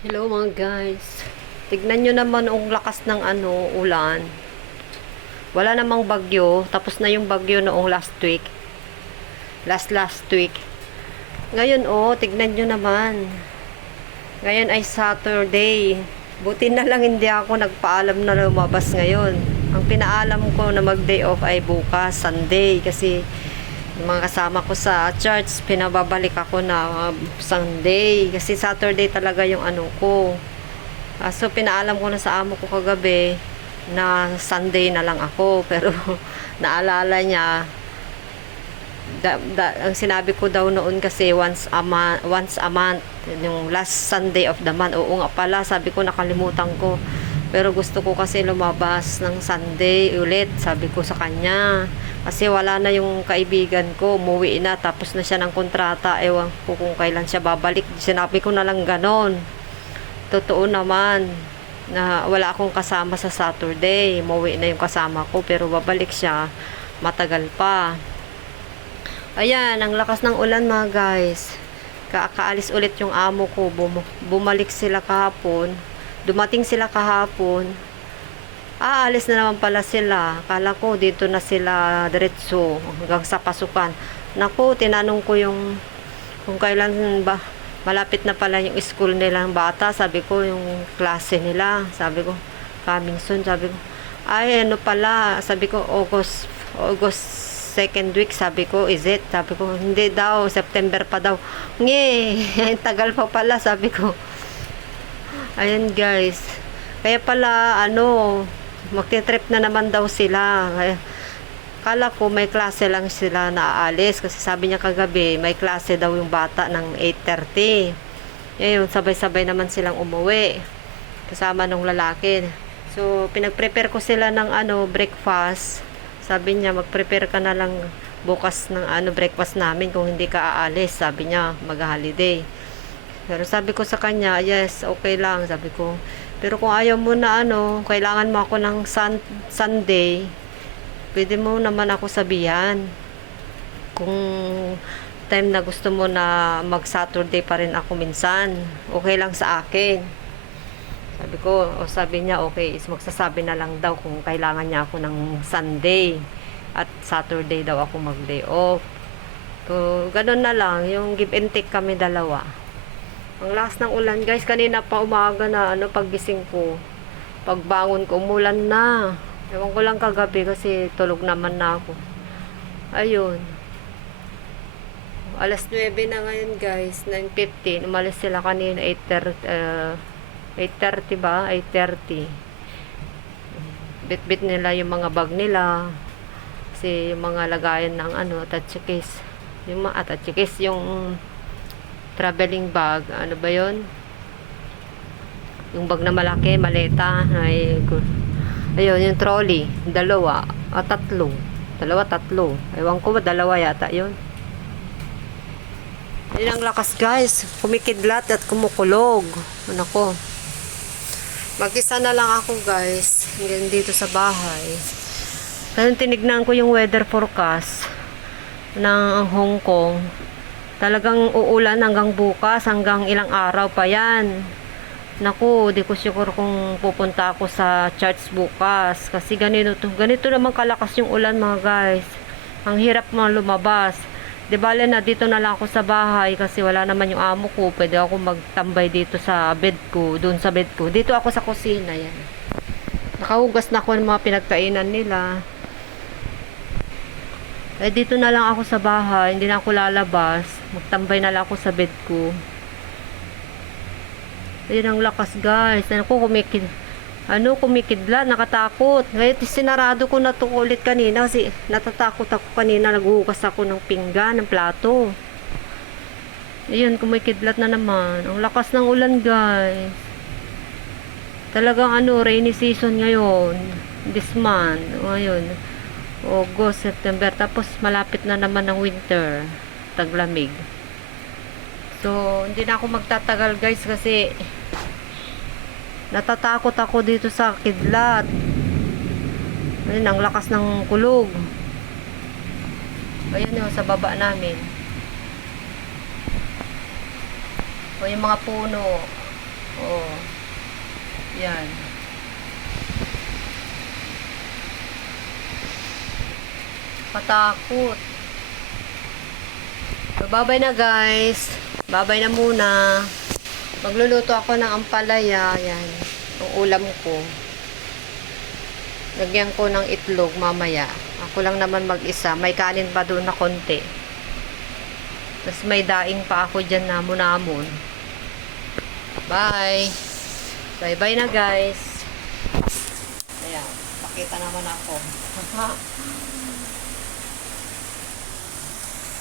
Hello mga guys. Tignan nyo naman ang lakas ng ulan. Wala namang bagyo. Tapos na yung bagyo noong last week. Last week. Ngayon tignan nyo naman. Ngayon ay Saturday. Buti na lang hindi ako nagpaalam na lumabas ngayon. Ang pinaalam ko na mag-day off ay bukas, Sunday. Kasi yung mga kasama ko sa church, pinababalik ako na Sunday. Kasi Saturday talaga yung ko. So, pinaalam ko na sa amo ko kagabi na Sunday na lang ako. Pero, naalala niya, ang sinabi ko daw noon kasi once a month, yung last Sunday of the month. Oo nga pala, sabi ko nakalimutan ko. Pero gusto ko kasi lumabas ng Sunday ulit, sabi ko sa kanya. Kasi wala na yung kaibigan ko, umuwi na, tapos na siya ng kontrata. Ewan ko kung kailan siya babalik. Sinabi ko na lang ganon. Totoo naman na wala akong kasama sa Saturday. Umuwi na yung kasama ko, pero babalik siya. Matagal pa. Ayan, ang lakas ng ulan mga guys. Kakaalis ulit yung amo ko. Bumalik sila kahapon. Dumating sila kahapon. Aalis na naman pala sila. Kala ko dito na sila diretso hanggang sa pasukan. Naku, tinanong ko yung kung kailan ba malapit na pala yung school nilang bata. Sabi ko yung klase nila. Sabi ko coming soon. Sabi ko ay ano pala. Sabi ko August second week. Sabi ko is it? Sabi ko hindi daw. September pa daw. Nge, tagal pa pala. Sabi ko ayan guys. Kaya pala magti-trip na naman daw sila. Kala ko may klase lang sila na aalis kasi sabi niya kagabi may klase daw yung bata ng 8:30. Ngayon sabay-sabay naman silang umuwi kasama nung lalaki. So pinag-prepare ko sila ng breakfast. Sabi niya mag-prepare ka na lang bukas ng breakfast namin kung hindi ka aalis. Sabi niya mag-holiday. Pero sabi ko sa kanya, yes, okay lang, sabi ko. Pero kung ayaw mo na kailangan mo ako ng Sunday, pwede mo naman ako sabihan. Kung time na gusto mo na mag-Saturday pa rin ako minsan, okay lang sa akin. Sabi ko, sabi niya, okay, is magsasabi na lang daw kung kailangan niya ako ng Sunday. At Saturday daw ako mag-day off. So, ganun na lang, yung give and take kami dalawa. Ang lakas ng ulan guys, kanina pa umaga na paggising ko, pagbangon ko umulan na. Ewan ko lang kagabi kasi tulog naman na ako. Ayun, alas 9 na ngayon guys, 9:15. Umalis sila kanina 8:30 ba? 8:30. Bit-bit nila yung mga bag nila kasi yung mga lagayan ng tatchikis, yung mga tatchikis, yung traveling bag, ano ba yon? Yung bag na malaki, maleta. Ayun, yung trolley, tatlo. Ewan ko ba, dalawa yata yun. Ayun ang lakas guys, kumikidlat at kumukulog. Ano ko, mag-isa na lang ako guys, hanggang dito sa bahay. Kasi tinignan ko yung weather forecast ng Hong Kong. Talagang uulan hanggang bukas, hanggang ilang araw pa yan. Naku, di ko sure kung pupunta ako sa church bukas. Kasi ganito naman kalakas yung ulan mga guys. Ang hirap mo lumabas. Di bale na dito na lang ako sa bahay kasi wala naman yung amo ko. Pwede ako magtambay dito sa bed ko, doon sa bed ko. Dito ako sa kusina yan. Nakahugas na ako ng mga pinagkainan nila. Dito na lang ako sa bahay, hindi na ako lalabas. Magtambay na lang ako sa bed ko. Ayun ang lakas guys. Kumikidla, nakatakot. Ngayon sinarado ko na to ulit kanina kasi natatakot ako kanina. Naghuhugas ako ng pinggan, ng plato. Ayun, kumikidlat na naman. Ang lakas ng ulan guys. Talagang rainy season ngayon. This month. Ayun. August, September, tapos malapit na naman ng winter, taglamig. So, hindi na ako magtatagal guys kasi natatakot ako dito sa kidlat. Ayun, ang lakas ng kulog. Ayun yung sa baba namin. O yung mga puno. Oh. Yan. Patakot. So, bye-bye na guys. Bye-bye na muna. Magluluto ako ng ampalaya. Yan. Ang ulam ko. Lagyan ko ng itlog mamaya. Ako lang naman mag-isa. May kanin pa doon na konti. Tapos may daing pa ako dyan na munamon. Bye. Bye-bye na guys. Ayan. Pakita naman ako.